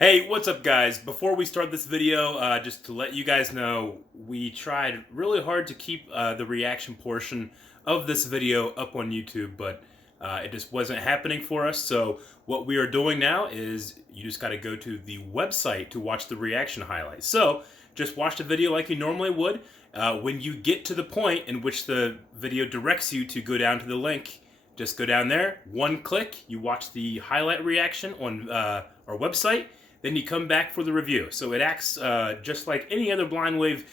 Hey, what's up guys? Before we start this video, just to let you guys know, we tried really hard to keep the reaction portion of this video up on YouTube, but it just wasn't happening for us. So what we are doing now is you just got to go to the website to watch the reaction highlights. So just watch the video like you normally would. When you get to the point in which the video directs you to go down to the link, just go down there, one click, you watch the highlight reaction on our website, then you come back for the review. So it acts just like any other Blind Wave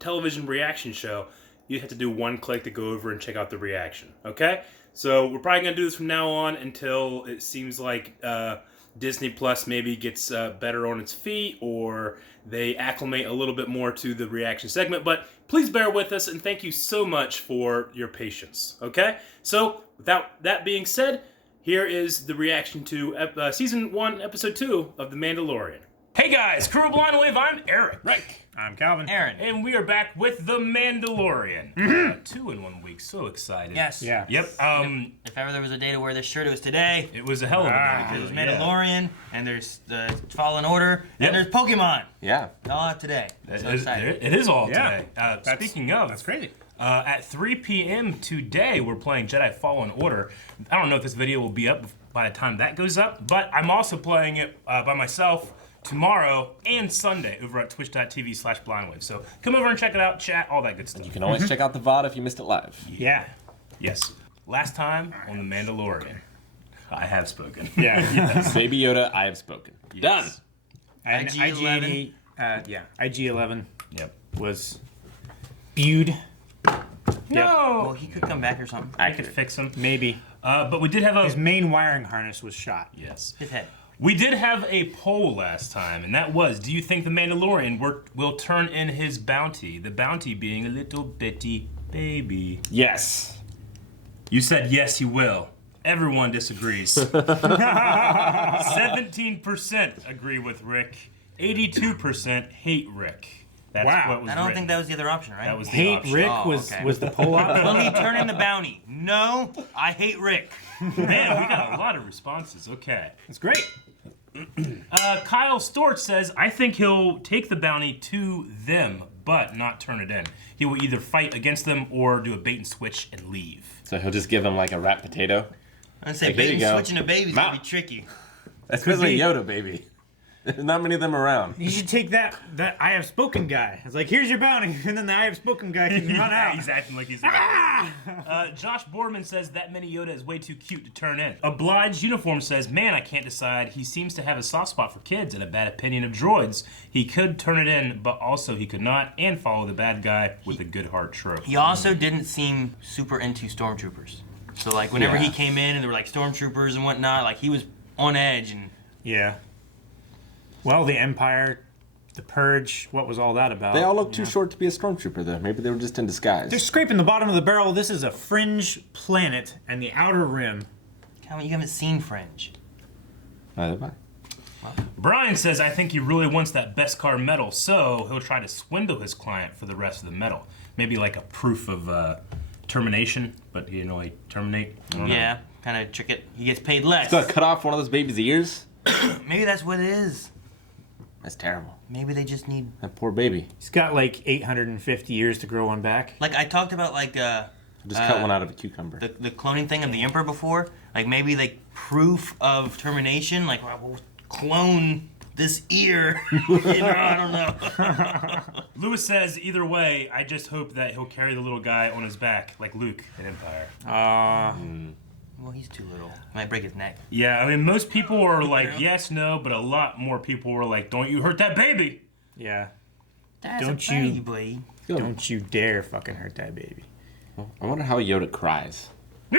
television reaction show. You have to do one click to go over and check out the reaction, okay? So we're probably gonna do this from now on until it seems like Disney Plus maybe gets better on its feet, or they acclimate a little bit more to the reaction segment. But please bear with us, and thank you so much for your patience, okay? So without that being said, here is the reaction to Season 1, Episode 2 of The Mandalorian. Hey guys, crew of Blind Wave, I'm Eric. Rick. I'm Calvin. Aaron. And we are back with The Mandalorian. 2 in 1 week, so excited. Yes. Yeah. Yep. If ever there was a day to wear this shirt, it was today. It was a hell of a day. There's Mandalorian, and there's the Fallen Order, and there's Pokemon. Yeah. All out today. So excited. It is all Yeah. today. Speaking of, That's crazy. At 3 p.m. today, we're playing Jedi Fallen Order. I don't know if this video will be up by the time that goes up, but I'm also playing it by myself tomorrow and Sunday over at twitch.tv/blindwave. So come over and check it out, chat, all that good stuff. You can always check out the VOD if you missed it live. Yeah. Yes. Last time on The Mandalorian, I have spoken. Yeah. Yes. Baby Yoda, I have spoken. Yes. Done. And IG-11. IG-11 Yep. was viewed. No! Well, he could come back or something. I could fix him. Maybe. But we did have His main wiring harness was shot. Yes. His head. We did have a poll last time, and that was, do you think the Mandalorian will turn in his bounty? The bounty being a little bitty baby. Yes. You said yes, he will. Everyone disagrees. 17% agree with Rick. 82% hate Rick. That's Wow. what was I don't written. think that was the other option, right? That was the Hate option. Rick Oh, was okay. was the poll option. Will he turn in the bounty? No, I hate Rick. Man, we got a lot of responses. Okay. It's great. Kyle Storch says, I think he'll take the bounty to them, but not turn it in. He will either fight against them or do a bait and switch and leave. So he'll just give him like a wrapped potato. I'd say Like, here you bait go. and switching a baby's gonna be Mount. tricky. That's because of be. Yoda, baby. There's not many of them around. You should take that I have spoken guy. It's like, here's your bounty, and then the I have spoken guy can run out. He's acting like he's Josh Borman says that mini Yoda is way too cute to turn in. Obliged Uniform says, man, I can't decide. He seems to have a soft spot for kids and a bad opinion of droids. He could turn it in, but also he could not, and follow the bad guy with a good heart trope. He also didn't seem super into stormtroopers. So like whenever Yeah. he came in and there were like stormtroopers and whatnot, like he was on edge and Yeah. Well, the Empire, the Purge, what was all that about? They all look too you know? short to be a stormtrooper, though. Maybe they were just in disguise. They're scraping the bottom of the barrel. This is a fringe planet, and the outer rim. Calvin, you haven't seen Fringe. Neither have I. Brian says, I think he really wants that Beskar medal, so he'll try to swindle his client for the rest of the medal. Maybe like a proof of termination, but he didn't really terminate. I don't know. Yeah, kind of trick it. He gets paid less. He's gonna cut off one of those baby's ears? Maybe that's what it is. That's terrible. Maybe they just need. That poor baby. He's got like 850 years to grow one back. Like I talked about, like Just cut one out of a cucumber. the cloning thing of the Emperor before. Like maybe like proof of termination. Like we'll clone this ear. You know, I don't know. Lewis says, either way, I just hope that he'll carry the little guy on his back, like Luke in Empire. Well, he's too little. Might break his neck. Yeah, I mean, most people are like, yes, no, but a lot more people were like, don't you hurt that baby. Yeah. That's Don't a you- baby. Don't you dare fucking hurt that baby. I wonder how Yoda cries. I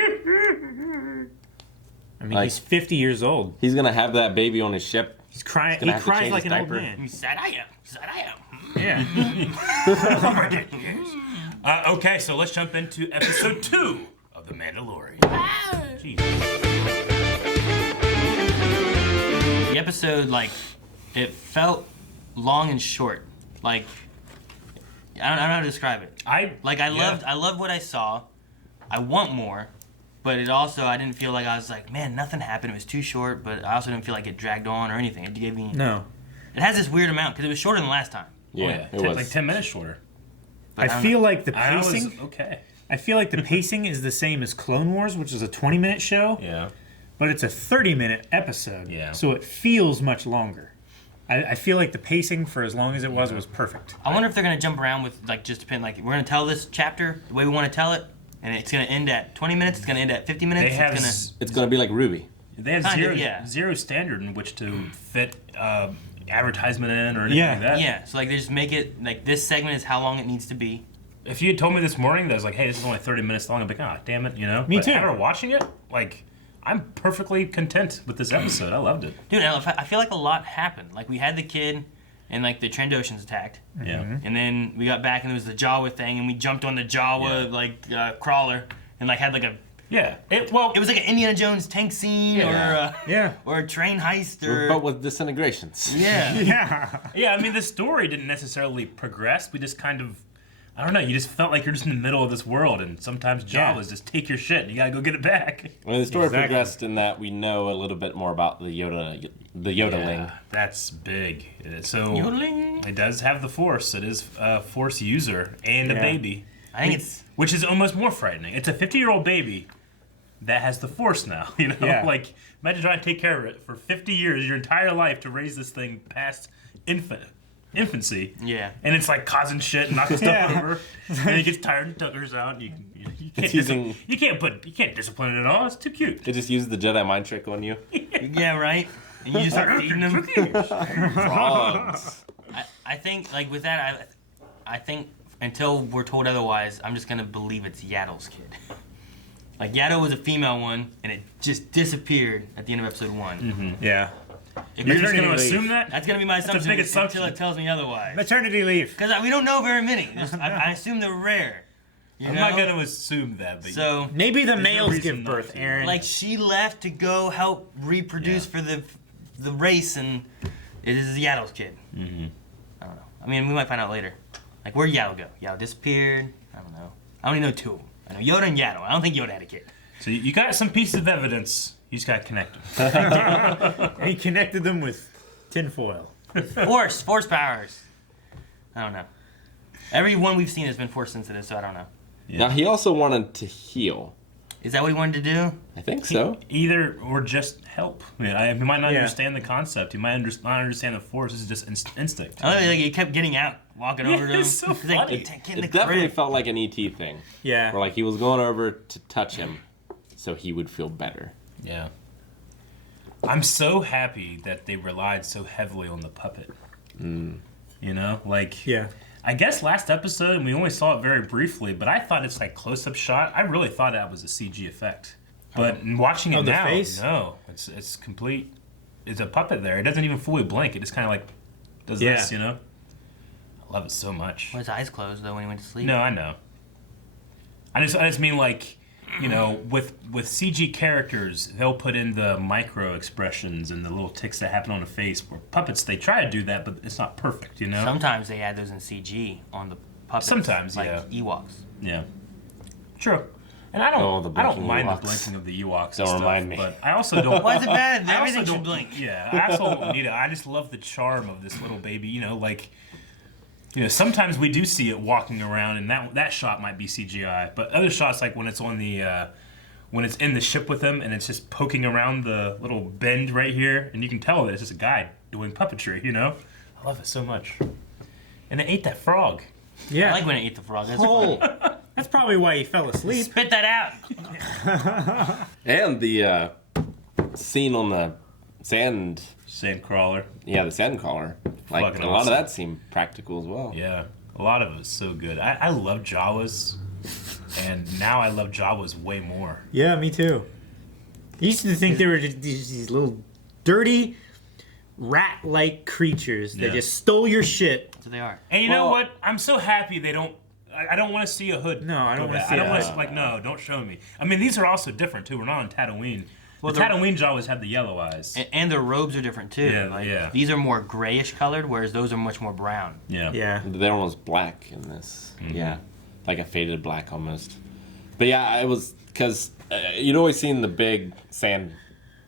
mean, Like- he's 50 years old. He's gonna have that baby on his ship. He's crying. gonna He have to cries change like his an old diaper. man. He said I am. He said I am. Yeah. Okay, so let's jump into episode 2 of The Mandalorian. Jeez. The episode, like, it felt long and short. Like, I don't know how to describe it. I loved what I saw. I want more. but it also, I didn't feel like I was like, man, nothing happened. It was too short, but I also didn't feel like it dragged on or anything. It gave me... No. It has this weird amount, because it was shorter than last time. Yeah, it was. Like 10 minutes shorter. But I feel like the I was pacing... okay. I feel like the pacing is the same as Clone Wars, which is a 20-minute show. Yeah. But it's a 30-minute episode. Yeah. So it feels much longer. I feel like the pacing for as long as it was perfect. I wonder if they're going to jump around with, like, just depend, like, we're going to tell this chapter the way we want to tell it, and it's going to end at 20 minutes, it's going to end at 50 minutes. They have It's going to be like Ruby. they have Kinda, zero yeah. zero standard in which to fit advertisement in or anything like that. Yeah, so, like, they just make it, like, this segment is how long it needs to be. If you had told me this morning that I was like, hey, this is only 30 minutes long, I'd be like, ah, damn it, you know? Me But too. after watching it, like, I'm perfectly content with this episode. I loved it. Dude, I feel like a lot happened. Like, we had the kid, and, like, the Trandoshans attacked. Yeah. And then we got back, and there was the Jawa thing, and we jumped on the Jawa, crawler, and, like, had, like, a... Yeah. It was like an Indiana Jones tank scene, Yeah. or a train heist, or... But with disintegrations. Yeah. Yeah. Yeah, I mean, the story didn't necessarily progress. We just kind of, I don't know, you just felt like you're just in the middle of this world, and sometimes Jawas just take your shit, and you gotta go get it back. Well, the story Exactly. progressed in that we know a little bit more about the yodeling. Yeah, that's big. So Yodeling? it does have the Force. It is a Force user and a Yeah. baby. I think it's... Which is almost more frightening. It's a 50-year-old baby that has the Force now, you know? Yeah. Like, imagine trying to take care of it for 50 years, your entire life, to raise this thing past infancy. Yeah. And it's like causing shit and knocking stuff Yeah. over. And it gets tired and tuckers out. And you can't using- you can't discipline it at all. It's too cute. It just used the Jedi mind trick on you. Yeah, right? And you just start feeding them. Frogs. I think, like, with that, I think until we're told otherwise, I'm just gonna believe it's Yaddle's kid. Like, Yaddle was a female one, and it just disappeared at the end of episode 1. Yeah. It You're could- just going to Maternity leave. assume that? That's gonna be my a assumption, big assumption. until it tells me otherwise. Maternity leave. Because we don't know very many. I assume they're rare. You I'm know? not going to assume that. But So, Maybe the no males reason give not birth, to. Aaron. like, she left to go help reproduce for the race, and it is Yaddle's kid. Mm-hmm. I don't know. I mean, we might find out later. Like, where'd Yaddle go? Yaddle disappeared. I don't know. I only know 2 of them. I know Yoda and Yaddle. I don't think Yoda had a kid. So you got some pieces of evidence. You just got to connect them. He connected them with tinfoil. Force powers. I don't know. Every one we've seen has been force sensitive, so I don't know. Now, he also wanted to heal. Is that what he wanted to do? I think so. Either or just help. I mean, he might not Yeah. understand the concept. He might not understand the Force. This is just instinct. I don't know, like, he kept getting out, walking over to him. it's so He's like, funny. get in the It definitely crib. felt like an ET thing. Yeah. Where, like, he was going over to touch him so he would feel better. Yeah. I'm so happy that they relied so heavily on the puppet. You know, like, Yeah. I guess last episode we only saw it very briefly, but I thought it's like close-up shot. I really thought that was a CG effect. But in watching it Oh, the now, face? no, it's complete. It's a puppet there. It doesn't even fully blink. It just kind of like does Yeah. this, you know. I love it so much. Well, his eyes closed, though, when he went to sleep. No, I know. I just mean, like, you know, with CG characters, they'll put in the micro expressions and the little ticks that happen on the face. Where puppets, they try to do that, but it's not perfect, you know. Sometimes they add those in CG on the puppets. Sometimes, like yeah. Ewoks. Yeah. True. And I don't Oh, the blinking mind Ewoks. the blinking of the Ewoks. Don't and stuff, remind me. But I also don't. Why is it bad? I also Everything should don't blink. Yeah, I also don't need it. I just love the charm of this little baby. You know, like, you know, sometimes we do see it walking around, and that shot might be CGI. But other shots, like when it's on the when it's in the ship with them, and it's just poking around the little bend right here, and you can tell that it's just a guy doing puppetry. You know, I love it so much. And they ate that frog. Yeah. I like when it ate the frog. That's Oh, funny. that's probably why he fell asleep. Spit that out. And the scene on the sand, Sandcrawler. yeah, the sand collar. Like, Fucking a lot awesome. of that seemed practical as well. Yeah, a lot of it was so good. I love Jawas, and now I love Jawas way more. Yeah, me too. I used to think they were just these little dirty, rat-like creatures that Yeah. just stole your shit. So they are. And you know Well- what? I'm so happy they don't. I don't want to see a hood. No, I don't go wanna back. see I don't a want hood. to like. No, don't show me. I mean, these are also different too. We're not on Tatooine. Well, the they're- Tatooine Jawas have the yellow eyes. And their robes are different, too. Yeah, like, yeah. These are more grayish colored, whereas those are much more brown. Yeah. Yeah. The other one was black in this. Mm-hmm. Yeah. Like a faded black almost. But yeah, I was, because you'd always seen the big sand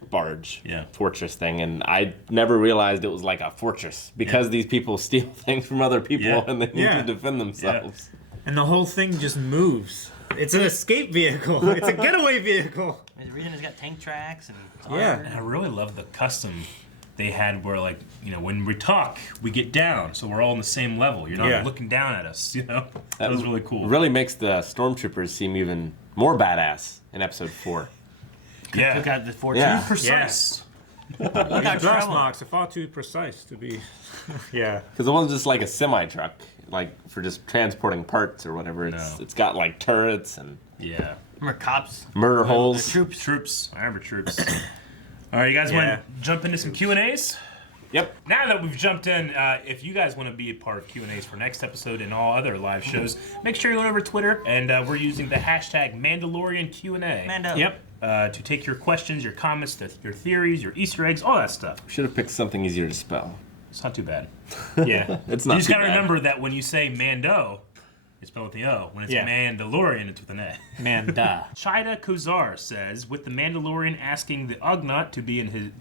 barge fortress thing, and I never realized it was like a fortress because these people steal things from other people and they need to defend themselves. And the whole thing just moves. It's an escape vehicle. It's a getaway vehicle. There's a reason it's got tank tracks and And I really love the custom they had where, like, you know, when we talk, we get down, so we're all on the same level. You're not looking down at us, you know? That was really cool. Really makes the stormtroopers seem even more badass in episode 4. took out the fortress. Yeah. Too precise. Look how Glass trouble. marks are far too precise to be. Because it wasn't just like a semi-truck, like for just transporting parts or whatever. It's got like turrets and Remember cops? murder holes. The troops. Troops. I remember troops. All right, you guys want to jump into some Q&As? Yep. Now that we've jumped in, if you guys want to be a part of Q&As for next episode and all other live shows, make sure you go over to Twitter, and we're using the hashtag Mandalorian Q&A. Mando. Yep. To take your questions, your comments, your theories, your Easter eggs, all that stuff. Should have picked something easier to spell. It's not too bad. Yeah. It's not You just too got to bad. remember that when you say Mando, it's spelled with the O. When it's Mandalorian, it's with an A. Manda. Chida Kozar says, with the Mandalorian asking the Ugnaught to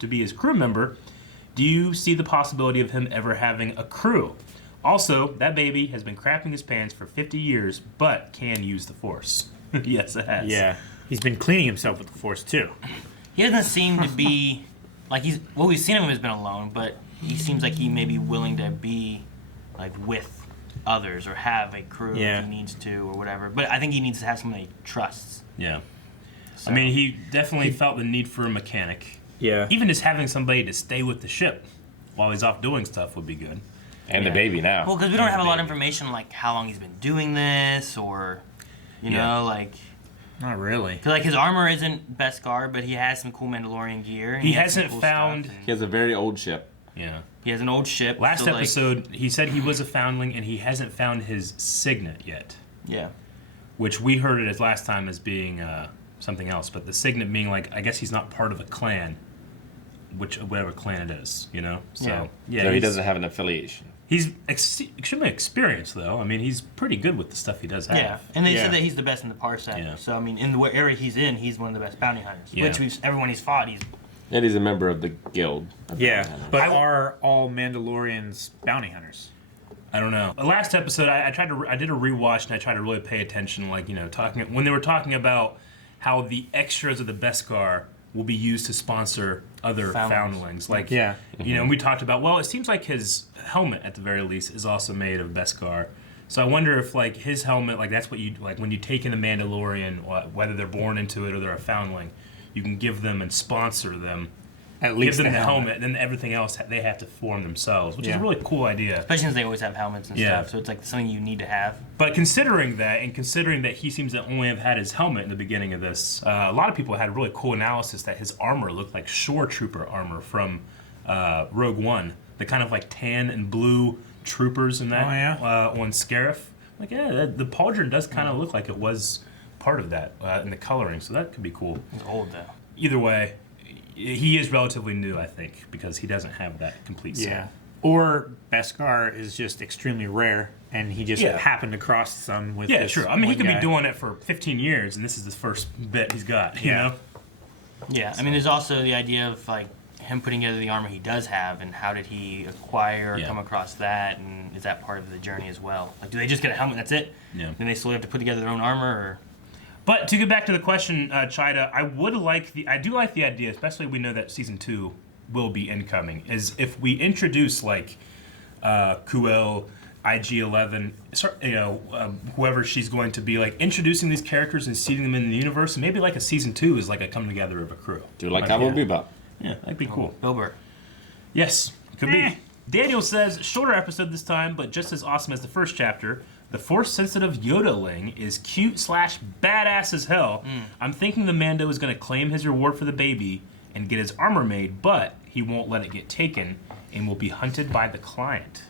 be his crew member, do you see the possibility of him ever having a crew? Also, that baby has been crapping his pants for 50 years, but can use the Force. Yes, it has. Yeah. He's been cleaning himself with the Force, too. He doesn't seem to be like what we've seen of him has been alone, but he seems like he may be willing to be like with others or have a crew if he needs to or whatever. But I think he needs to have someone he trusts. Yeah. So. I mean, he definitely felt the need for a mechanic. Yeah. Even just having somebody to stay with the ship while he's off doing stuff would be good. And the baby now. Well, because we don't have a lot of information like how long he's been doing this or, you know, like. Not really. Cause like his armor isn't Beskar, but he has some cool Mandalorian gear. He has some hasn't cool found- stuff, and He has a very old ship. Yeah. he has an old ship. Last so, like, episode, he said he was a foundling and he hasn't found his signet yet. yeah. Which we heard it as last time as being something else, but the signet being like, I guess he's not part of a clan, whatever clan it is, you know? So, Yeah. So he he's- doesn't have an affiliation. He's extremely experienced, though. I mean, he's pretty good with the stuff he does have. Yeah, and they said that he's the best in the parsec. Yeah. So I mean, in the area he's in, he's one of the best bounty hunters. Yeah. Which everyone he's fought, he's And he's a member of the guild. Yeah. But are all Mandalorians bounty hunters? I don't know. The last episode, I did a rewatch and I tried to really pay attention, like, you know, when they were talking about how the extras of the Beskar will be used to sponsor other foundlings. Like, you know, and we talked about, well, it seems like his helmet, at the very least, is also made of Beskar. So I wonder if, like, his helmet, like, that's what you, like, when you take in a Mandalorian, whether they're born into it or they're a foundling, you can give them and sponsor them. At least give them the helmet, and then everything else they have to form themselves, which is a really cool idea. especially since they always have helmets and stuff. So it's like something you need to have. But considering that, and considering that he seems to only have had his helmet in the beginning of this, a lot of people had a really cool analysis that his armor looked like Shore Trooper armor from Rogue One. The kind of like tan and blue troopers in that on Scarif. Like, the pauldron does kind of look like it was part of that in the coloring, so that could be cool. He's old though. Either way, he is relatively new, I think, because he doesn't have that complete set. Yeah. Or Beskar is just extremely rare, and he just happened to cross some with this sure. I mean, he one could guy. be doing it for 15 years, and this is the first bit he's got, you know? Yeah, I mean, there's also the idea of like him putting together the armor he does have, and how did he acquire or come across that, and is that part of the journey as well? Like, do they just get a helmet and that's it? Yeah. Then they slowly have to put together their own armor, or? But to get back to the question, Chida, I do like the idea, especially we know that season 2 will be incoming, is if we introduce like Kuel, IG-11, whoever she's going to be, like introducing these characters and seeding them in the universe, and maybe like a season 2 is like a come together of a crew. Do like Cowboy Bebop. Yeah, that'd be cool. Wilbur. Yes, could be. Daniel says, shorter episode this time, but just as awesome as the first chapter. The Force-sensitive Yodeling is cute/badass as hell. I'm thinking the Mando is going to claim his reward for the baby and get his armor made, but he won't let it get taken and will be hunted by the client.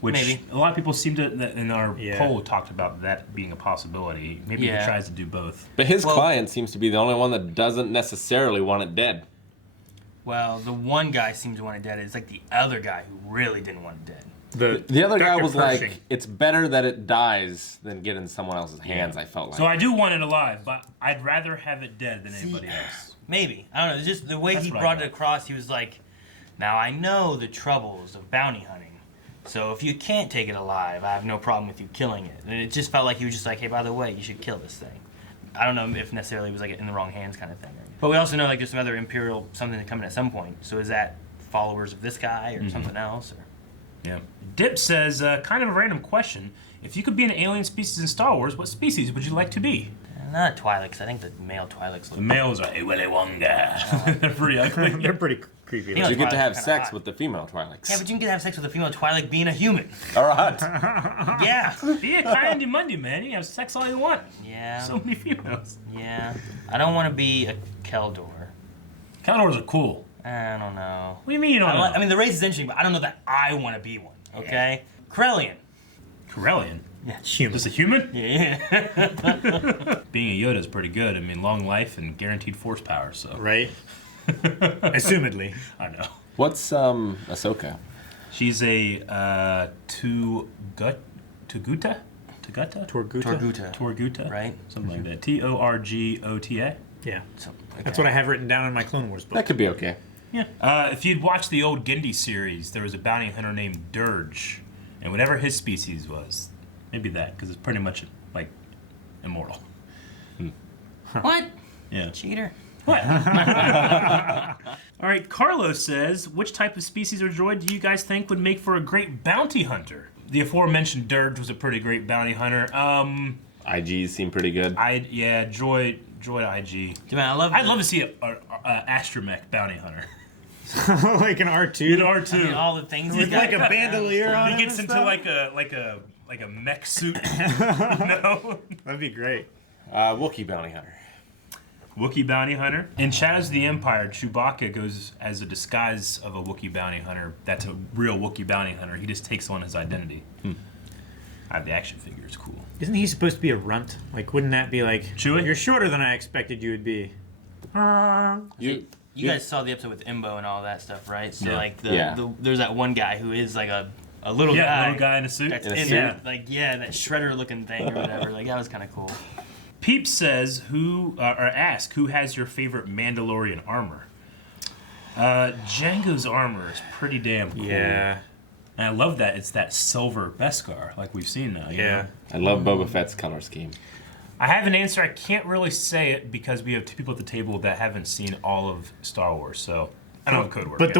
Which Maybe. a lot of people seem to, in our poll, talked about that being a possibility. Maybe he tries to do both. But his client seems to be the only one that doesn't necessarily want it dead. Well, the one guy seems to want it dead. It's like the other guy who really didn't want it dead. The other guy Dr. was Pershing. like, it's better that it dies than get in someone else's hands, I felt like. So I do want it alive, but I'd rather have it dead than anybody else. Maybe. I don't know. It's just the way That's he what I brought got. it across, he was like, now I know the troubles of bounty hunting. So if you can't take it alive, I have no problem with you killing it. And it just felt like he was just like, hey, by the way, you should kill this thing. I don't know if necessarily it was like in the wrong hands kind of thing. But we also know like there's some other Imperial something to come in at some point. So is that followers of this guy or something else? Or? Yeah. Dip says, kind of a random question. If you could be an alien species in Star Wars, what species would you like to be? Not Twi'leks, because I think the male Twi'leks look... The males are, hey, Willy Wonga. They're pretty ugly. They're pretty creepy. You know, you get to have Twi'leks are sex hot. with the female Twi'leks. Yeah, but you can have sex with a female Twi'lek being a human. All right. Yeah. Be a Kyandi Mundi, man. You can have sex all you want. Yeah. So many females. Yeah. I don't want to be a Keldor. Caldors are cool. I don't know. What do you mean you don't know? I mean, the race is interesting, but I don't know that I want to be one, okay? Corellian. Corellian? Yeah. Human. Just a human? Yeah. Being a Yoda is pretty good. I mean, long life and guaranteed force power, so. Right? Assumedly. I know. What's Ahsoka? She's a Tuguta? Torguta? Torguta. Right. Something like that. Torgota. Yeah. So, That's what I have written down in my Clone Wars book. That could be okay. Yeah. If you'd watched the old Gindi series, there was a bounty hunter named Dirge, and whatever his species was, maybe that, because it's pretty much like immortal. What? Yeah. Cheater. What? All right. Carlos says, which type of species or droid do you guys think would make for a great bounty hunter? The aforementioned Dirge was a pretty great bounty hunter. IGs seem pretty good. Droid IG. Dude, man, I'd love to see a astromech bounty hunter. Like an R2. An R2. I mean, all the things With like a bandolier on He him gets and into stuff? like a mech suit. No. That'd be great. Wookiee bounty hunter. Wookiee bounty hunter. In Shadows of the Empire, Chewbacca goes as a disguise of a Wookiee bounty hunter. That's a real Wookiee bounty hunter. He just takes on his identity. I have the action figure. It's cool. Isn't he supposed to be a runt? Like, wouldn't that be like... Chewie? You're shorter than I expected you would be. You guys saw the episode with Imbo and all that stuff, right? So Yeah. like Yeah. there's that one guy who is like a little Yeah, guy. little guy in a suit. That's In a in suit. that, like that shredder looking thing or whatever. Like that was kind of cool. Peep says, ask, who has your favorite Mandalorian armor? Django's armor is pretty damn cool. Yeah. And I love that it's that silver Beskar, like we've seen now. you know? I love Boba Fett's color scheme. I have an answer. I can't really say it because we have two people at the table that haven't seen all of Star Wars, so I don't have a code word. But yet.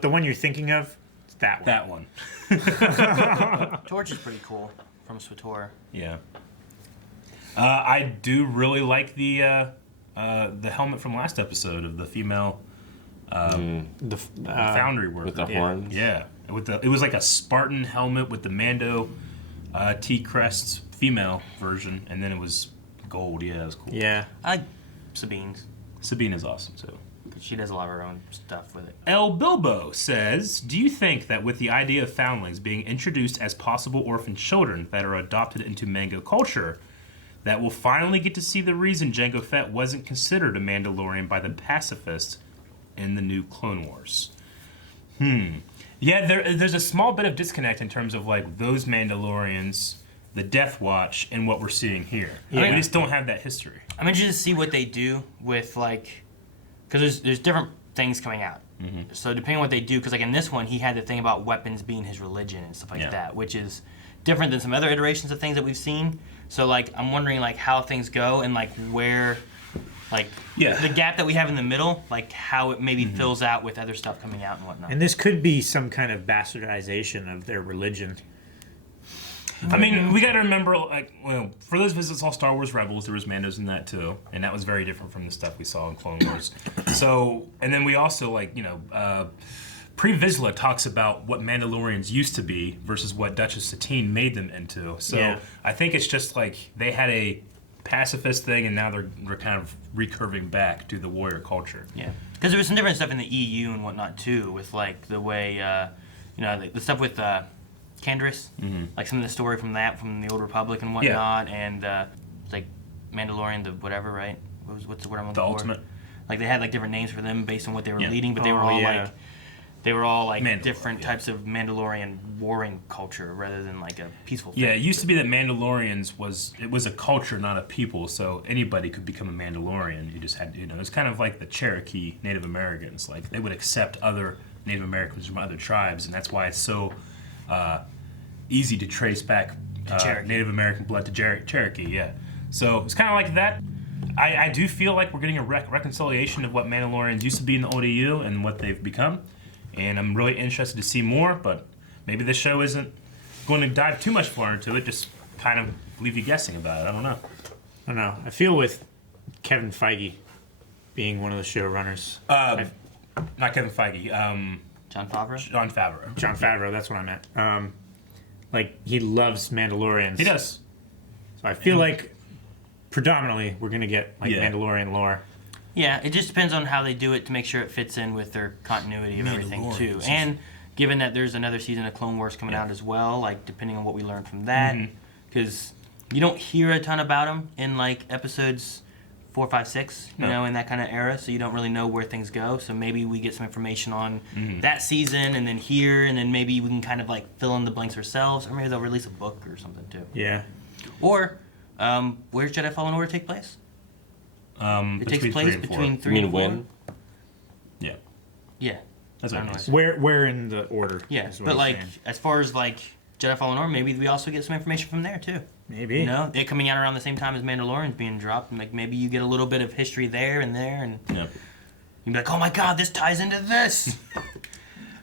the one you're thinking of, it's that one. That one. Torch is pretty cool from SWTOR. Yeah. I do really like the helmet from last episode of the female foundry worker With the horns. Yeah, it was like a Spartan helmet with the Mando T crest female version, and then it was gold. Yeah, it was cool. Yeah. I like Sabine's. Sabine is awesome too. She does a lot of her own stuff with it. El Bilbo says, do you think that with the idea of foundlings being introduced as possible orphan children that are adopted into Mango culture, that we'll finally get to see the reason Jango Fett wasn't considered a Mandalorian by the pacifists in the new Clone Wars? Yeah, there's a small bit of disconnect in terms of like those Mandalorians, the Death Watch, and what we're seeing here. Yeah. We just don't have that history. I'm interested to see what they do with like, because there's different things coming out. So depending on what they do, because like in this one, he had the thing about weapons being his religion and stuff like Yeah. that, which is different than some other iterations of things that we've seen. So like I'm wondering like how things go and like where, like the gap that we have in the middle, like how it maybe fills out with other stuff coming out and whatnot. And this could be some kind of bastardization of their religion. I mean, we got to remember, like, well, for those of us that saw Star Wars Rebels, there was Mandos in that too, and that was very different from the stuff we saw in Clone Wars. So, and then we also, like, you know, Pre Vizsla talks about what Mandalorians used to be versus what Duchess Satine made them into. So Yeah. I think it's just like they had a pacifist thing, and now they're kind of recurving back to the warrior culture. Yeah, because there was some different stuff in the EU and whatnot too, with like the way, you know, the stuff with Canderous, like some of the story from the Old Republic and whatnot, and like Mandalorian, the whatever, right? What's the word I'm looking The for? Ultimate. Like they had like different names for them based on what they were leading, but they were all like they were all like Mandalorian, different types of Mandalorian warring culture rather than like a peaceful thing. Yeah, it used to be that Mandalorians was a culture, not a people. So anybody could become a Mandalorian. You just had, it's kind of like the Cherokee Native Americans. Like they would accept other Native Americans from other tribes, and that's why it's so easy to trace back Native American blood to Cherokee. Yeah, so it's kind of like that. I do feel like we're getting a reconciliation of what Mandalorians used to be in the ODU and what they've become. And I'm really interested to see more, but maybe this show isn't going to dive too much far into it, just kind of leave you guessing about it. I don't know. I feel with Kevin Feige being one of the showrunners. Not Kevin Feige. Jon Favreau? Jon Favreau. Jon Favreau, that's what I meant. Like, he loves Mandalorians. He does. So I feel like predominantly we're going to get like Mandalorian lore. Yeah, it just depends on how they do it to make sure it fits in with their continuity of everything too. And given that there's another season of Clone Wars coming out as well, like depending on what we learn from that, because you don't hear a ton about them in like episodes 4, 5, 6, you know, in that kind of era, so you don't really know where things go. So maybe we get some information on that season, and then here, and then maybe we can kind of like fill in the blanks ourselves, or maybe they'll release a book or something too. Yeah. Or where's Jedi Fallen Order take place? It takes place between 3 and 4. When? Yeah. Yeah. That's what I mean. Where in the order? Yeah, is what but I'm like saying. as far as like Jedi Fallen Order, maybe we also get some information from there too. Maybe. You know, it coming out around the same time as Mandalorian's being dropped, and like maybe you get a little bit of history there, and Yeah. you'd be like, oh my god, this ties into this.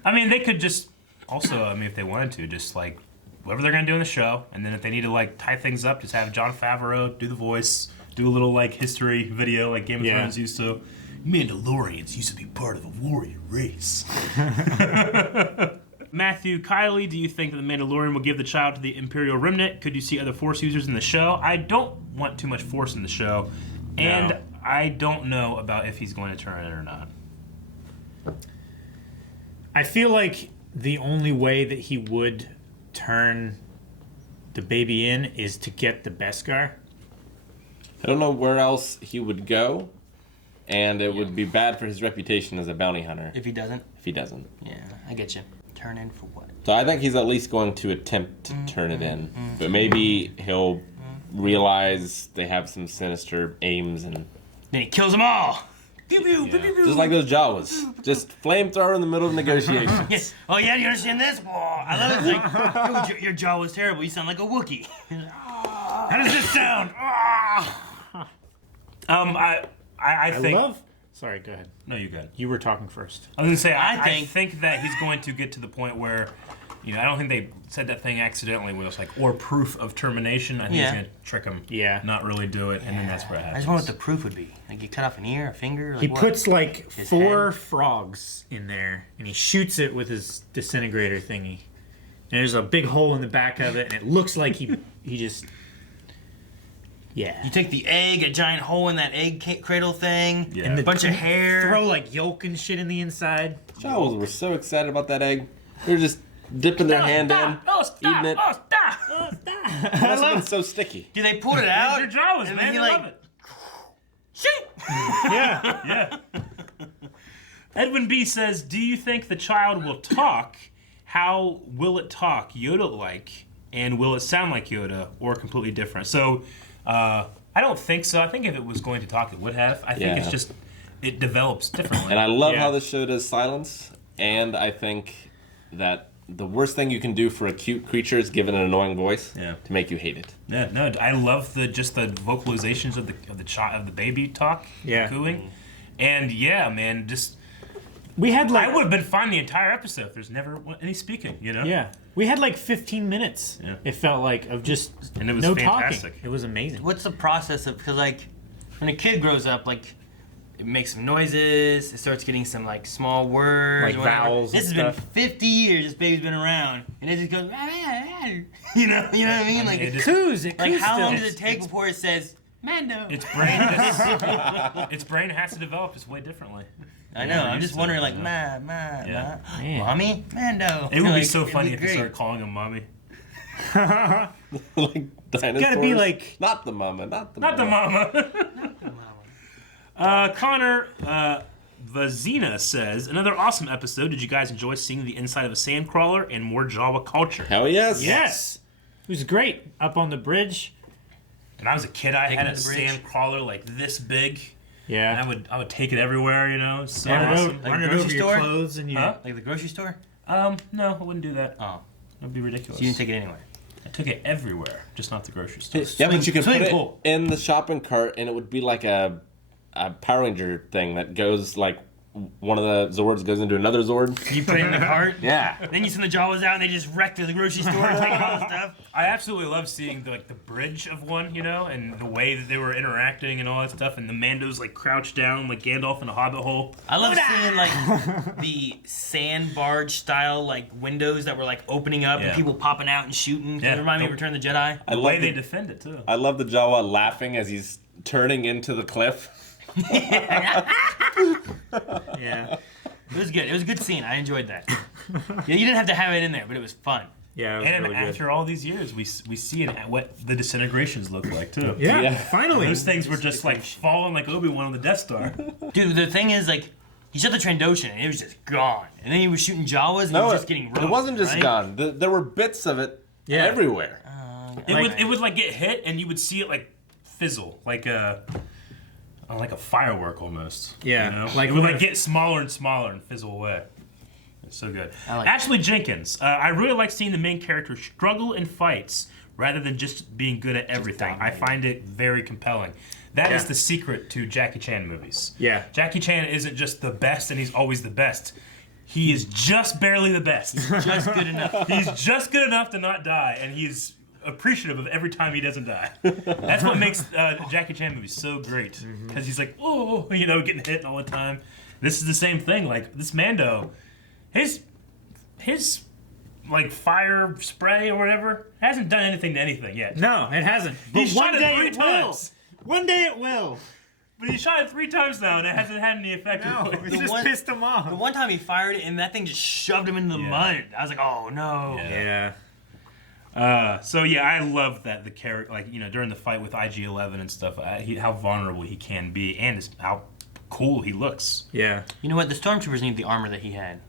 I mean, they could just also, I mean, if they wanted to, just like whatever they're gonna do in the show, and then if they need to like tie things up, just have Jon Favreau do the voice, do a little like history video like Game of Thrones used to. Mandalorians used to be part of a warrior race. Matthew, Kylie, do you think that the Mandalorian will give the child to the Imperial Remnant? Could you see other Force users in the show? I don't want too much Force in the show, and I don't know about if he's going to turn it or not. I feel like the only way that he would turn the baby in is to get the Beskar. I don't know where else he would go, and it would be bad for his reputation as a bounty hunter If he doesn't, if he doesn't. yeah, I get you. Turn in for what? So I think he's at least going to attempt to turn it in, but maybe he'll realize they have some sinister aims and Then he kills them all. Pew, pew, pew, pew, pew. just like those Jawas, just flamethrower in the middle of negotiations. Yes. Oh yeah, do you understand this? Whoa, I love it. It's like, dude, your jaw was terrible. You sound like a Wookiee. How does this sound? I think. Sorry, go ahead. No, you good. You were talking first. I was gonna say, I I think that he's going to get to the point where, I don't think they said that thing accidentally where it's like, or proof of termination. I think he's gonna trick him. Yeah. Not really do it, and then that's where it I happens. just wonder what the proof would be. Like you cut off an ear, a finger. Like He what? puts like His 4 head? frogs in there, and he shoots it with his disintegrator thingy. And there's a big hole in the back of it, and it looks like he just... Yeah. You take the egg, a giant hole in that egg cradle thing, Yeah. and a bunch of hair. Throw like yolk and shit in the inside. Jawas were so excited about that egg. They were just dipping their hand in, eating it. It must have been so sticky. Dude, they pulled it out. Your jaws, and man. he I like, love it. shoot. Yeah. Edwin B says, "Do you think the child will talk? How will it talk? Yoda-like, and will it sound like Yoda, or completely different?" So, I don't think so. I think if it was going to talk, it would have. I think it's just it develops differently. And I love how this show does silence. And I think that the worst thing you can do for a cute creature is give it an annoying voice to make you hate it. Yeah, no, I love the vocalizations of the baby talk, cooing, and yeah, man, just We had like... I would have been fine the entire episode if there's never any speaking, Yeah. We had like 15 minutes, it felt like, of just And it was no fantastic. talking. It was amazing. What's the process of, because like when a kid grows up, like it makes some noises, it starts getting some like small words, Like or whatever. vowels This has and been stuff. 50 years. This baby's been around, and it just goes, you know what I mean? Like, it just- Coos, it like coos how still. long does it take before it says Mando? its brain has to develop its way differently. I know. I'm used just to wondering, it, like, you know? ma, Man. mommy, Mando. It would be Like, so it'd funny be if they great. started calling him mommy. Like dinosaurs. Gotta be like... Not the mama, not the Not the mama. mama. Connor, Vazina says, another awesome episode. Did you guys enjoy seeing the inside of a sandcrawler and more Jawa culture? Hell yes. Yes. It was great. Up on the bridge. When I was a kid, I had a the bridge. sandcrawler like this big. Yeah. And I would take it everywhere, you know. So Run awesome. Like it the over grocery your store? clothes and you... Huh? Like the grocery store? No, I wouldn't do that. Oh. That'd be ridiculous. So you didn't take it anywhere? I took it everywhere, just not the grocery store. Yeah, but you could put Swimming it pool. in the shopping cart, and it would be like a Power Ranger thing that goes like one of the Zords goes into another Zord. You put it in the cart? Yeah. Then you send the Jawas out and they just wreck the grocery store and take all the stuff. I absolutely love seeing the bridge of one, you know, and the way that they were interacting and all that stuff, and the Mandos like crouched down like Gandalf in a Hobbit hole. I love seeing like the sand barge style like windows that were like opening up Yeah. and people popping out and shooting. Yeah. It reminded me of Return of the Jedi. I The way love they the, defend it too. I love the Jawa laughing as he's turning into the cliff. Yeah. It was good. It was a good scene. I enjoyed that. Yeah, you didn't have to have it in there, but it was fun. Yeah, it was And really good. after all these years, we see it, what the disintegrations look like too. Yeah, Yeah. finally. Those things were just like falling like Obi-Wan on the Death Star. Dude, the thing is, like, he shot the Trandoshan and it was just gone. And then he was shooting Jawas and he was just getting roasted. it wasn't just right? gone. There were bits of it everywhere. It would like get hit and you would see it like fizzle, like a firework almost. Yeah, you know? like it would when like get smaller and smaller and fizzle away. It's so good. I like Ashley Jenkins, I really like seeing the main character struggle in fights rather than just being good at everything. I find it very compelling. That is Yeah. the secret to Jackie Chan movies. Yeah. Jackie Chan isn't just the best and he's always the best. He is just barely the best. Just good enough. He's just good enough to not die, and he's appreciative of every time he doesn't die. That's what makes Jackie Chan movies so great, because he's like, oh, you know, getting hit all the time. This is the same thing. Like this Mando, his like fire spray or whatever hasn't done anything to anything yet. No, it hasn't. But He's one shot it day 3 it times. will. One day it will. But he shot it 3 times now, and it hasn't had any effect. No, really. it just one- pissed him off. The one time he fired it and that thing just shoved him into the Yeah. mud. I was like, oh no. Yeah. So yeah, I love that the character, like, you know, during the fight with IG-11 and stuff, how vulnerable he can be, and how cool he looks. Yeah. You know what? The stormtroopers need the armor that he had.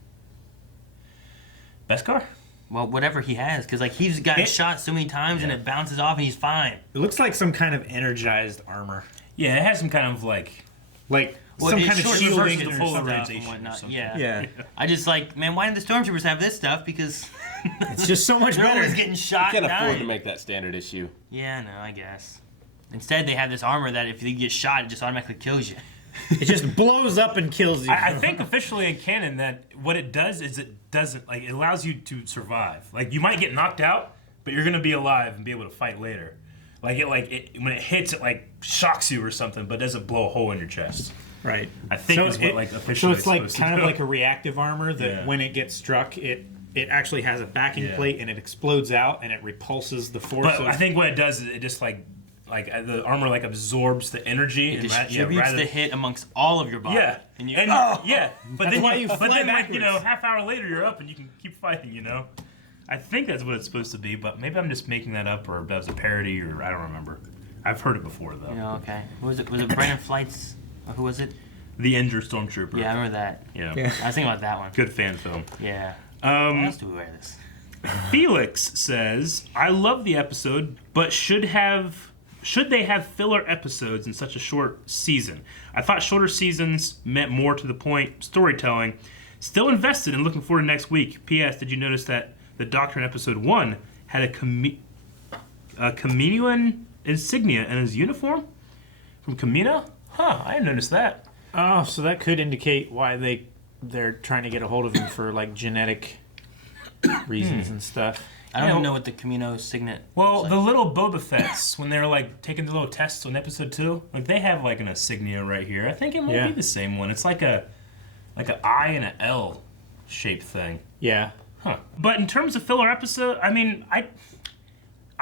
Beskar? Well, whatever he has, because like he's gotten shot so many times and it bounces off and he's fine. It looks like some kind of energized armor. Yeah, it has some kind of like Like Well, some it's kind of short shielding circuits or and something. stuff polarization and or whatnot. something. Yeah. Yeah. I just like, man, why did the stormtroopers have this stuff? Because It's just so much they're better. always getting shot. Can't and afford to dying. make that standard issue. Yeah, no, I guess. Instead, they have this armor that if you get shot, it just automatically kills you. It just blows up and kills you. I think officially in canon that what it does is it doesn't, like, it allows you to survive. Like, you might get knocked out, but you're gonna be alive and be able to fight later. Like when it hits, it like shocks you or something, but doesn't blow a hole in your chest. Right. I think is what like officially. So it's like supposed to kind of do. like a reactive armor that Yeah. when it gets struck, it actually has a backing Yeah. plate and it explodes out and it repulses the force. But of, I think what it does is it just like the armor like absorbs the energy It and distributes rather the hit amongst all of your body. yeah, And you, yeah. But That's then why you fly like, you know, backwards. half hour later you're up and you can keep fighting. You know, I think that's what it's supposed to be, but maybe I'm just making that up, or that was a parody, or I don't remember. I've heard it before though. Yeah, okay. What was it? Was it Brandon Flight's? Who was it? The Injured Stormtrooper. Yeah, I remember that. Yeah. Yeah. I was thinking about that one. Good fan film. Yeah. What else do we wear this? Felix says, "I love the episode, but should they have filler episodes in such a short season? I thought shorter seasons meant more to the point storytelling. Still invested in looking forward to next week. P.S. Did you notice that the Doctor in episode 1 had a Kaminoan insignia in his uniform from Kamino? Huh? I didn't notice that. oh, so that could indicate why they're trying to get a hold of him for like genetic reasons and stuff. I don't Yeah, even know what the Camino signet. Well, looks the like. little Boba Fett's, when they're like taking the little tests on episode 2, like they have like an insignia right here. I think it might be the same one. It's like an I and an L shaped thing. Yeah. Huh. But in terms of filler episode, I mean, I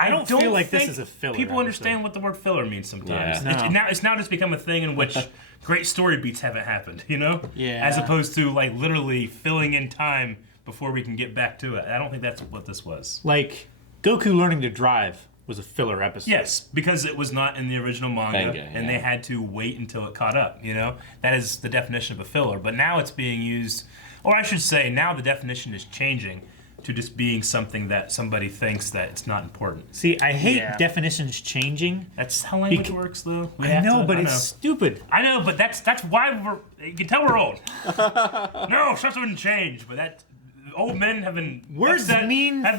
don't feel like this think is a filler People episode. understand what the word filler means sometimes. Yeah. No. It's now just become a thing in which great story beats haven't happened, you know? Yeah. As opposed to like literally filling in time before we can get back to it. I don't think that's what this was. Like Goku learning to drive was a filler episode. Yes, because it was not in the original manga, and they had to wait until it caught up, That is the definition of a filler. But now it's being used, or I should say, now the definition is changing to just being something that somebody thinks that it's not important. See, I hate definitions changing. That's how language works, though. I know, but it's stupid. I know, but that's why you can tell we're old. No, stuff wouldn't change, but that old men have been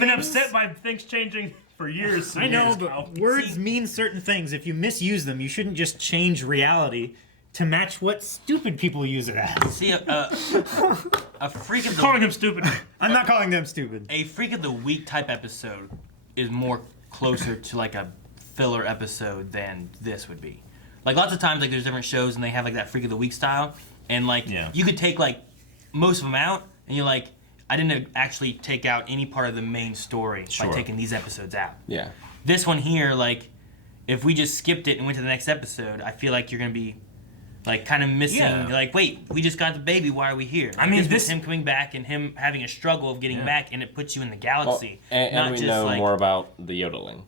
upset by things changing for years. I know, but words mean certain things. If you misuse them, you shouldn't just change reality to match what stupid people use it as. See, a freak of the calling him stupid. I'm not calling them stupid. A freak of the week type episode is more closer to like a filler episode than this would be. Like lots of times, like there's different shows and they have like that freak of the week style, and like you could take like most of them out, and you're like, I didn't actually take out any part of the main story by taking these episodes out. Yeah. This one here, like, if we just skipped it and went to the next episode, I feel like you're gonna be like kind of missing. Yeah. Like, wait, we just got the baby. Why are we here? Like, I mean, this was him coming back and him having a struggle of getting back, and it puts you in the galaxy. Well, and we know more about the yodeling.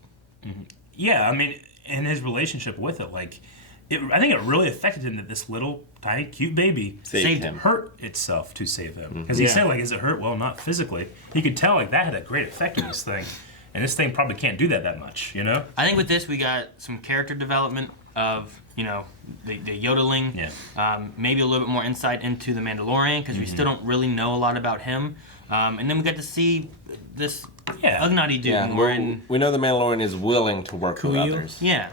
Mm-hmm. Yeah, I mean, and his relationship with it, like, I think it really affected him that this little tiny cute baby saved him. Hurt itself to save him. Because he said, like, is it hurt? Well, not physically. He could tell, like, that had a great effect on this thing. And this thing probably can't do that much, I think with this, we got some character development of, the yodeling. Yeah. Maybe a little bit more insight into the Mandalorian, because we still don't really know a lot about him. And then we got to see this Ugnaughty dude more. We know the Mandalorian is willing to work with others. Yeah.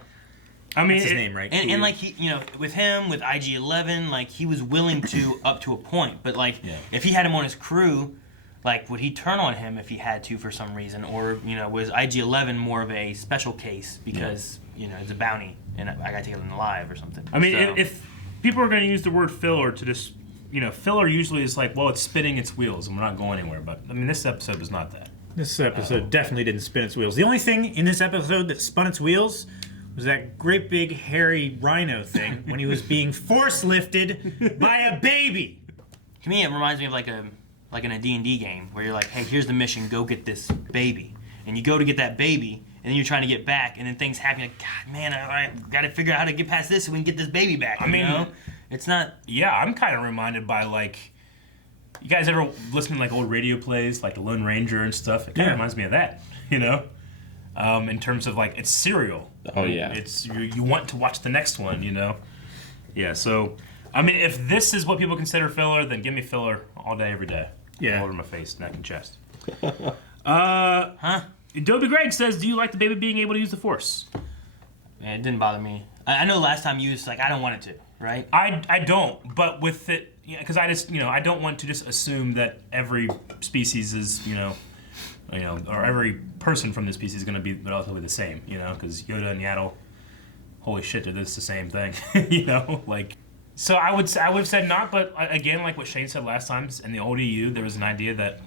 I mean, that's his name, right? And like he, with him, with IG-11, like he was willing to up to a point. But like, if he had him on his crew, like would he turn on him if he had to for some reason, or was IG-11 more of a special case because it's a bounty and I gotta take it alive or something? I mean, if people are going to use the word filler to just, filler usually is like, well, it's spinning its wheels and we're not going anywhere. But I mean, this episode was not that. This episode definitely didn't spin its wheels. The only thing in this episode that spun its wheels was that great big hairy rhino thing when he was being force lifted by a baby. To me, it reminds me of like in a D&D game where you're like, hey, here's the mission, go get this baby. And you go to get that baby, and then you're trying to get back, and then things happen. You're like, God, man, I got to figure out how to get past this so we can get this baby back. I mean, it's not... Yeah, I'm kind of reminded by, like... You guys ever listen to, like, old radio plays, like The Lone Ranger and stuff? It kind of reminds me of that, in terms of, like, it's serial. Oh, yeah. It's you want to watch the next one, Yeah, so... I mean, if this is what people consider filler, then give me filler all day, every day. Yeah. All over my face, neck, and chest. Adobe Greg says, do you like the baby being able to use the Force? Man, it didn't bother me. I know last time you was like, I don't want it to, right? I don't, but with it, because I just, I don't want to just assume that every species is, or every person from this species is going to be relatively the same, because Yoda and Yaddle, holy shit, they're just the same thing, like... So I would have said not, but again, like what Shane said last time, in the old EU, there was an idea that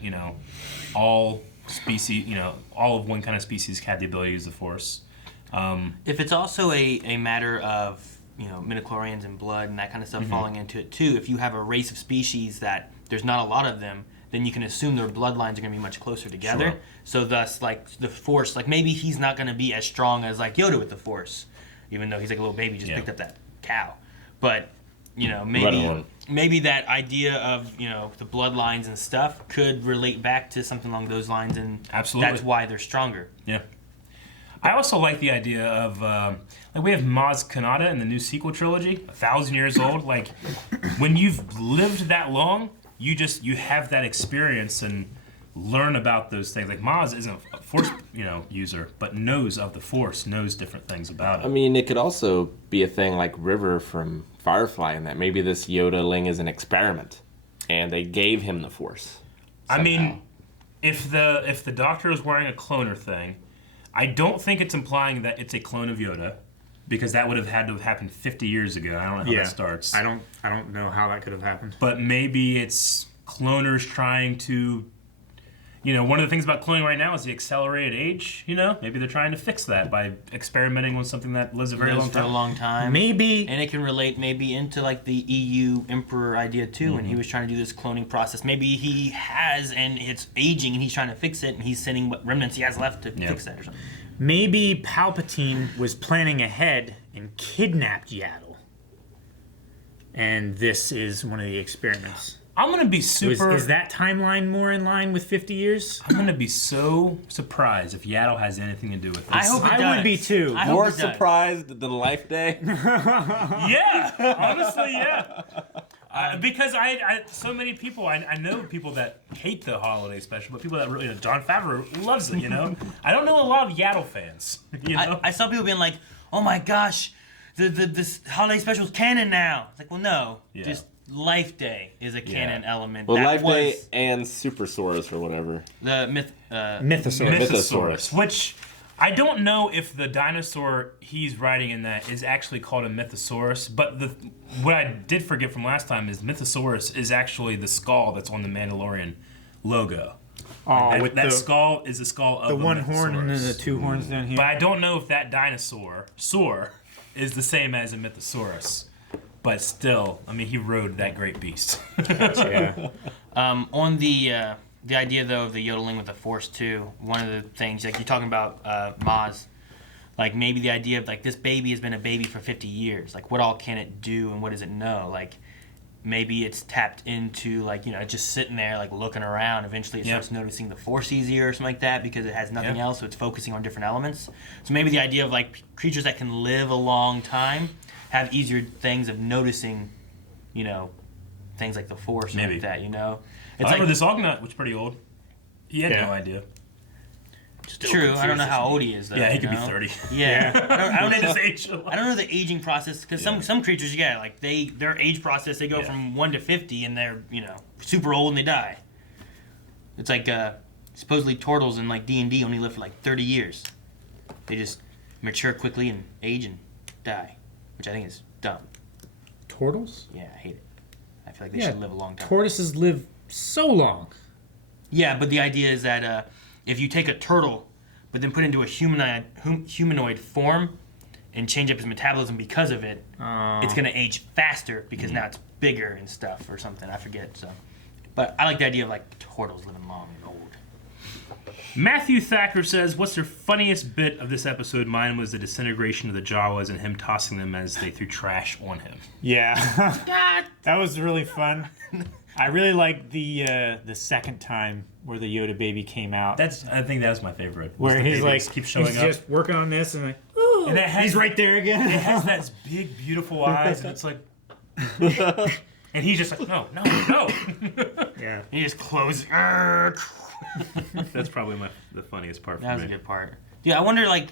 all species, all of one kind of species had the ability to use the Force. If it's also a matter of midichlorians and blood and that kind of stuff falling into it too, if you have a race of species that there's not a lot of them, then you can assume their bloodlines are going to be much closer together. Sure. So thus, like the Force, like maybe he's not going to be as strong as like Yoda with the Force, even though he's like a little baby just picked up that cow, but. Maybe that idea of the bloodlines and stuff could relate back to something along those lines, and absolutely that's why they're stronger. Yeah, I also like the idea of like we have Maz Kanata in the new sequel trilogy, 1,000 years old. Like when you've lived that long, you have that experience and learn about those things. Like Maz isn't a Force user, but knows of the Force, knows different things about it. I mean, it could also be a thing like River from Firefly, in that maybe this Yoda-ling is an experiment, and they gave him the Force. Somehow. I mean, if the Doctor is wearing a cloner thing, I don't think it's implying that it's a clone of Yoda, because that would have had to have happened 50 years ago. I don't know how that starts. I don't know how that could have happened. But maybe it's cloners trying to. One of the things about cloning right now is the accelerated age. Maybe they're trying to fix that by experimenting with something that lives a very long time. For a long time. Maybe. And it can relate maybe into like the EU Emperor idea too, and he was trying to do this cloning process. Maybe he has, and it's aging, and he's trying to fix it, and he's sending what remnants he has left to fix that or something. maybe Palpatine was planning ahead and kidnapped Yaddle. And this is one of the experiments. I'm going to be super... Is that timeline more in line with 50 years? I'm going to be so surprised if Yaddle has anything to do with this. I hope it does. I would be too. More surprised than Life Day? Yeah, honestly, yeah. Because I so many people, I know people that hate the holiday special, but people that really, John Favreau loves it, you know? I don't know a lot of Yaddle fans, you know? I saw people being like, oh my gosh, this holiday special is canon now. It's like, well, no. Yeah. Just Life Day is a canon element. Well, that Life was Day and Supersaurus or whatever. the Mythosaurus. Which I don't know if the dinosaur he's riding in that is actually called a Mythosaurus, but what I did forget from last time is Mythosaurus is actually the skull that's on the Mandalorian logo. Oh, That skull is the skull of the a one horn and then Mythosaurus. the two horns down here. But I don't know if that dinosaur, is the same as a Mythosaurus. But still, I mean, he rode that great beast. Yeah. On the idea though of the yodeling with the Force too, one of the things like you're talking about Maz, like maybe the idea of like this baby has been a baby for 50 years. Like what all can it do and what does it know? Like maybe it's tapped into like, you know, just sitting there like looking around. Eventually it starts noticing the Force easier or something like that because it has nothing else, so it's focusing on different elements. So maybe the idea of like creatures that can live a long time have easier things of noticing, you know, things like the Force or like that, you know? It's like this Ognut was pretty old. He had no idea. True. I don't know how old he is, though. Yeah, he could be know? 30. Yeah. I don't know His age. I don't know the aging process, because some creatures, like, their age process, they go from 1 to 50, and they're, you know, super old and they die. It's like, supposedly turtles in, like, D&D only live for, like, 30 years. They just mature quickly and age and die, which I think is dumb. Turtles? Yeah, I hate it. I feel like they should live a long time. Tortoises live so long. Yeah, but the idea is that if you take a turtle, but then put it into a humanoid form and change up his metabolism because of it, it's going to age faster because now it's bigger and stuff or something. I forget. So, but I like the idea of like turtles living long and old. Matthew Thacker says, what's their funniest bit of this episode? Mine was the disintegration of the Jawas and him tossing them as they threw trash on him. Yeah. That was really fun. I really liked the second time where the Yoda baby came out. I think that was my favorite. Where he's like, keeps showing he's up. just working on this and like, oh, and he's right there again. It has that big, beautiful eyes, and it's like, and he's just like, no. Yeah. He just closes. That's probably the funniest part for me. That was a good part. Dude, I wonder, like,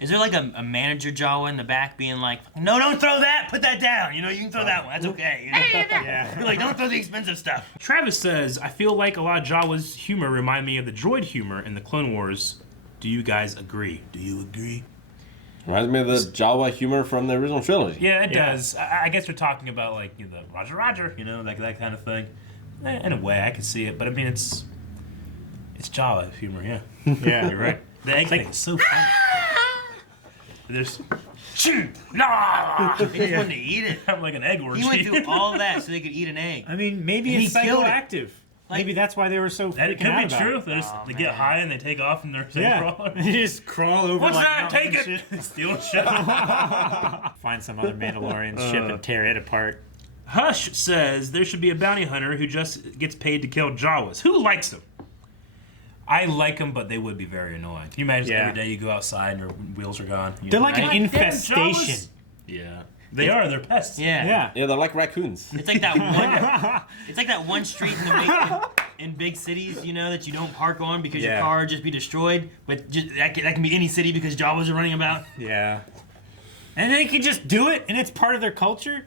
is there like a manager Jawa in the back being like, no, don't throw that, put that down. You know, you can throw that one. That's okay. You know? Yeah. Like, don't throw the expensive stuff. Travis says, I feel like a lot of Jawa's humor remind me of the droid humor in the Clone Wars. Do you guys agree? Do you agree? Reminds me of the Jawa humor from the original trilogy. Yeah, it does. I guess you're talking about, like, you know, the Roger Roger, you know, like that kind of thing. In a way, I can see it, but I mean, it's Jawa humor, yeah. Yeah. You're right. The egg thing is so funny. There's... They just wanted to eat it. I'm like an egg orgy. He went through all that so they could eat an egg. I mean, maybe And it's he killed it. psychoactive. Like- Maybe that's why they were so That freaking could out be about true. it. They get high and they take off in their crawler. They just crawl over What's like that? mountains Take and it! shit. They steal shit. Find some other Mandalorian ship and tear it apart. Hush says there should be a bounty hunter who just gets paid to kill Jawas. Who likes them? I like them, but they would be very annoying. Can you imagine every day you go outside and your wheels are gone? They're like an Damn infestation. Jawas. Yeah. They are. They're pests. Yeah. Yeah, they're like raccoons. It's like that one. It's like that one street in big cities, you know, that you don't park on because your car would just be destroyed. But that can be any city because Jawas are running about. Yeah. And they can just do it, and it's part of their culture.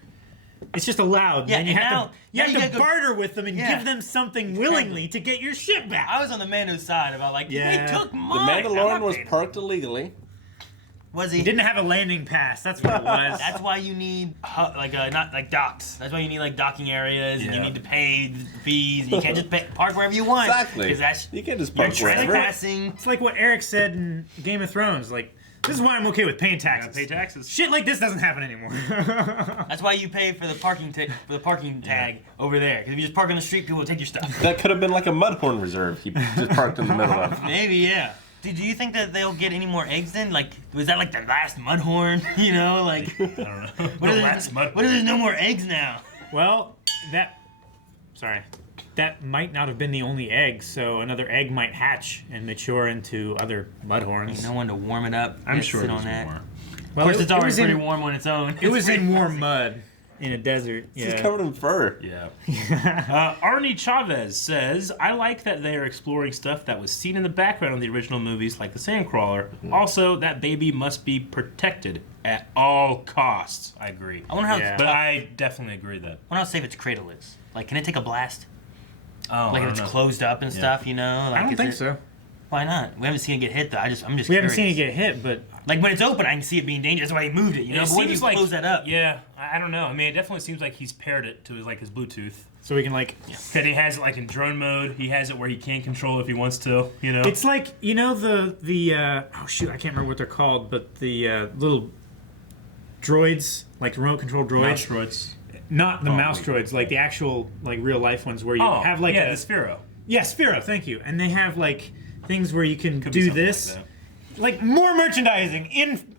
It's just allowed. Yeah, and you and have now- to, you now have you to gotta go- barter with them and Yeah. give them something willingly to get your ship back. I was on the Mando's side about like Yeah. they took The mine. Mandalorian was parked illegally. Was he? He didn't have a landing pass. That's what it was. That's why you need not like docks. That's why you need like docking areas, and you need to pay the fees. And you can't just park wherever you want. Exactly. Because that's You can't just you're park wherever. trespassing. It's like what Eric said in Game of Thrones. Like, this is why I'm okay with paying taxes. Pay taxes. Shit like this doesn't happen anymore. That's why you pay for the parking tag over there. Because if you just park on the street, people will take your stuff. That could have been like a Mudhorn reserve he just parked in the middle of. Maybe, yeah. Do you think that they'll get any more eggs then? Like, was that like the last Mudhorn? You know, like. I don't know. What if there's no more eggs now? Well, that might not have been the only egg, so another egg might hatch and mature into other Mudhorns. No one to warm it up. I'm sure sit there's on that. more. Well, Of course, it's always pretty warm on its own. It was in warm messy. mud in a desert. He's covered in fur. Yeah. Arnie Chavez says, I like that they are exploring stuff that was seen in the background of the original movies, like the Sandcrawler. Also, that baby must be protected at all costs. I agree. I wonder how. Yeah. But I definitely agree that. I wonder how safe its cradle is. Like, can it take a blast? Oh, Like, I if it's don't know. closed up and stuff, you know? Like, I don't is think it- so. Why not? We haven't seen it get hit, though. I'm just We curious. haven't seen it get hit, but Like, when it's open, I can see it being dangerous. That's why he moved it, you know? It But what if you seems like close that up? Yeah, I don't know. I mean, it definitely seems like he's paired it to his Bluetooth. so we can like. That he has it like in drone mode. He has it where he can control it if he wants to. You know. It's like the oh shoot, I can't remember what they're called, but the little droids, like remote control droids. mouse droids. Not the Oh, mouse wait. droids, like the actual like real life ones where you Oh, have like yeah, a the Sphero. yeah, Sphero, thank you. And they have like things where you can Could be do something this. like that. Like more merchandising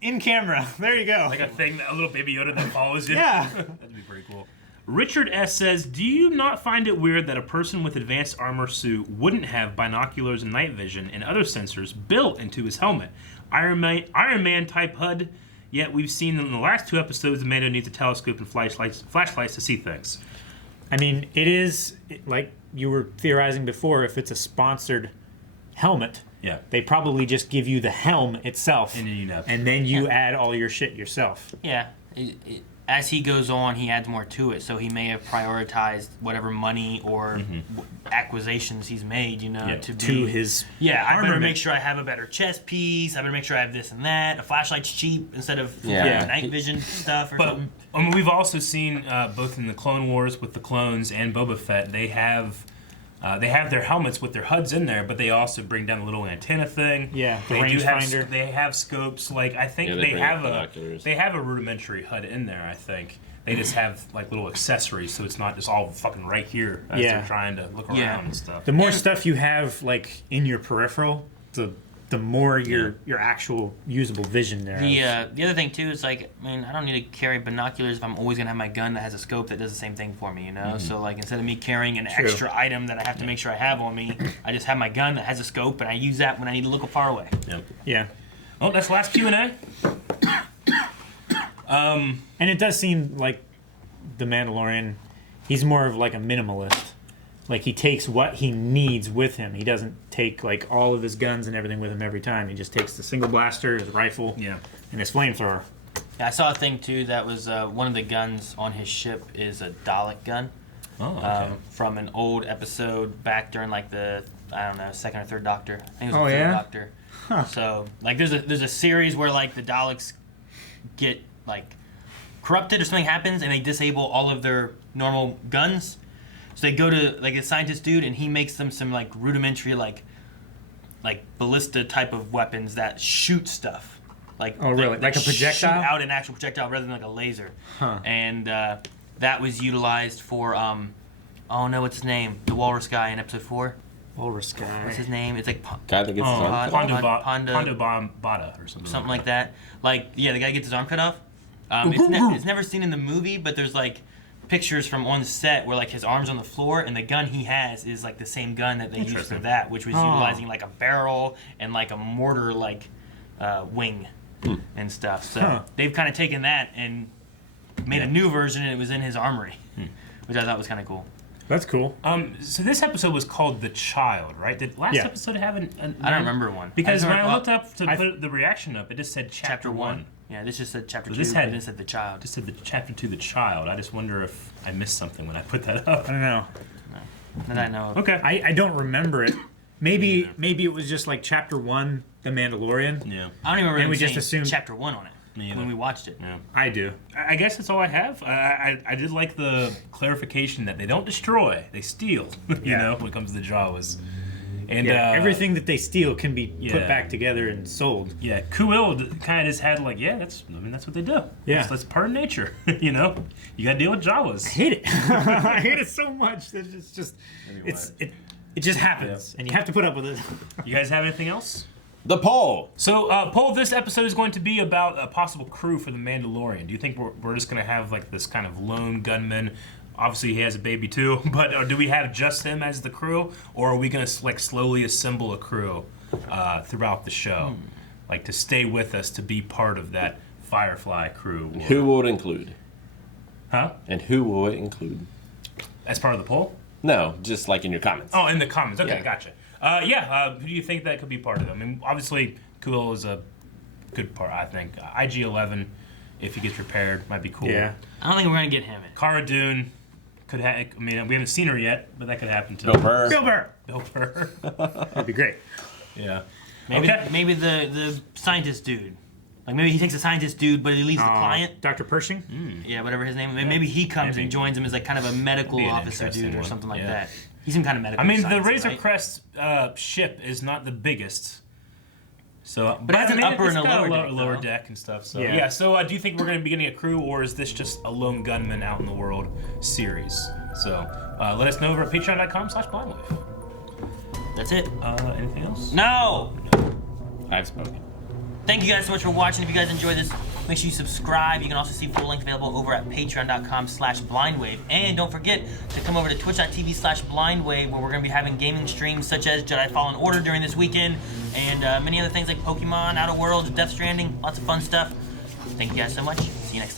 in camera. There you go. Like a thing, a little baby Yoda that follows you. Yeah. That'd be pretty cool. Richard S. says, do you not find it weird that a person with advanced armor suit wouldn't have binoculars and night vision and other sensors built into his helmet? Iron Man type HUD, yet we've seen in the last 2 episodes the Mando needs a telescope and flashlights to see things. I mean, it is like you were theorizing before, if it's a sponsored helmet, Yeah. they probably just give you the helm itself. And then you know. And then you add all your shit yourself. Yeah. As he goes on, he adds more to it, so he may have prioritized whatever money or acquisitions he's made, you know, Yeah, To his Yeah, I better armament. make sure I have a better chest piece. I better make sure I have this and that. A flashlight's cheap instead of Yeah. night vision stuff or But something. I mean, we've also seen both in the Clone Wars with the clones and Boba Fett, they have their helmets with their HUDs in there, but they also bring down the little antenna thing. Yeah, the they do have rangefinder. they have scopes. Like I think Yeah, they they bring have up binoculars. they have a rudimentary HUD in there. I think they just have like little accessories, so it's not just all fucking right here as Yeah. they're trying to look around Yeah. and stuff. The more stuff you have like in your peripheral, the more your actual usable vision there. The other thing too is like, I mean, I don't need to carry binoculars if I'm always gonna have my gun that has a scope that does the same thing for me, you know. So like, instead of me carrying an True. extra item that I have to make sure I have on me, I just have my gun that has a scope, and I use that when I need to look far away. Yep. Yeah. Oh, that's the last Q&A. And it does seem like the Mandalorian, he's more of like a minimalist. Like he takes what he needs with him. He doesn't take like all of his guns and everything with him every time. He just takes the single blaster, his rifle, Yeah. and his flamethrower. Yeah, I saw a thing too that was one of the guns on his ship is a Dalek gun. Oh, okay. From an old episode back during like the, I don't know, 2nd or 3rd Doctor. I think it was Oh, the 3rd yeah? Doctor. So like there's a series where like the Daleks get like corrupted or something happens and they disable all of their normal guns. So they go to like a scientist dude and he makes them some like rudimentary like ballista type of weapons that shoot stuff. Like Oh, really? that Like a projectile? Shoot out an actual projectile rather than like a laser. Huh. And that was utilized for oh no, what's his name? The walrus guy in episode 4. Walrus guy. What's his name? It's like Guy that gets his arm cut off. Pondo Bada or something like that. Like yeah, the guy gets his arm cut off. It's never seen in the movie, but there's like pictures from on the set where like his arm's on the floor and the gun he has is like the same gun that they used for Interesting. that, which was utilizing like a barrel and like a mortar like wing and stuff. So they've kind of taken that and made a new version and it was in his armory, which I thought was kind of cool. That's cool. So this episode was called The Child, right? Did last Yeah. episode have an I don't remember one. Because I when just I remember- looked up to put the reaction up, it just said Chapter 1. Yeah, this just said chapter So 2, this had- and this said the child. Just said the Chapter 2, The Child. I just wonder if I missed something when I put that up. I don't know. That I know of. Okay. I don't remember it. Maybe it was just like chapter 1, The Mandalorian. Yeah. I don't even remember And we them just saying assumed- chapter 1 on it Me either. when we watched it. Yeah. I do. I guess that's all I have. I did like the clarification that they don't destroy, they steal. you Yeah. know, when it comes to the Jawas. And Yeah, everything that they steal can be yeah. put back together and sold. Yeah, Kuil kind of just had like, yeah, that's what they do. Yeah. That's part of nature. You know, you got to deal with Jawas. I hate it. I hate it so much that it's just it just happens and you have to put up with it. You guys have anything else? The poll. So, poll, this episode is going to be about a possible crew for the Mandalorian. Do you think we're just going to have like this kind of lone gunman? Obviously, he has a baby too, but do we have just him as the crew, or are we going to like slowly assemble a crew throughout the show, like to stay with us to be part of that Firefly crew? Who will it include? Huh? And who will it include? As part of the poll? No, just like in your comments. Oh, in the comments. Okay, Yeah. gotcha. Who do you think that could be part of them? I mean, obviously, Kulo is a good part, I think. IG-11, if he gets repaired, might be cool. Yeah. I don't think we're gonna get him in. Cara Dune could have. I mean, we haven't seen her yet, but that could happen too. Bill Burr. Bill Burr. Bill Burr. That'd be great. Yeah. Maybe Okay. maybe the scientist dude. Like maybe he takes a scientist dude, but he leaves the client. Dr. Pershing? Yeah, whatever his name. Maybe he comes and joins him as like kind of a medical Be an officer interesting dude or one. something like Yeah. that. He's some kind of medical. I mean, the scientist, Razor right? Crest ship is not the biggest. So, But it has an upper it's and a got lower deck, lower though. deck and stuff. So Yeah. yeah. So do you think we're going to be getting a crew, or is this just a lone gunman out in the world series? So let us know over at patreon.com/blindwave. That's it. Anything else? No. I've spoken. Thank you guys so much for watching. If you guys enjoyed this, make sure you subscribe. You can also see full links available over at patreon.com/blindwave. And don't forget to come over to twitch.tv/blindwave, where we're going to be having gaming streams such as Jedi Fallen Order during this weekend, and many other things like Pokemon, Outer Worlds, Death Stranding, lots of fun stuff. Thank you guys so much. See you next time.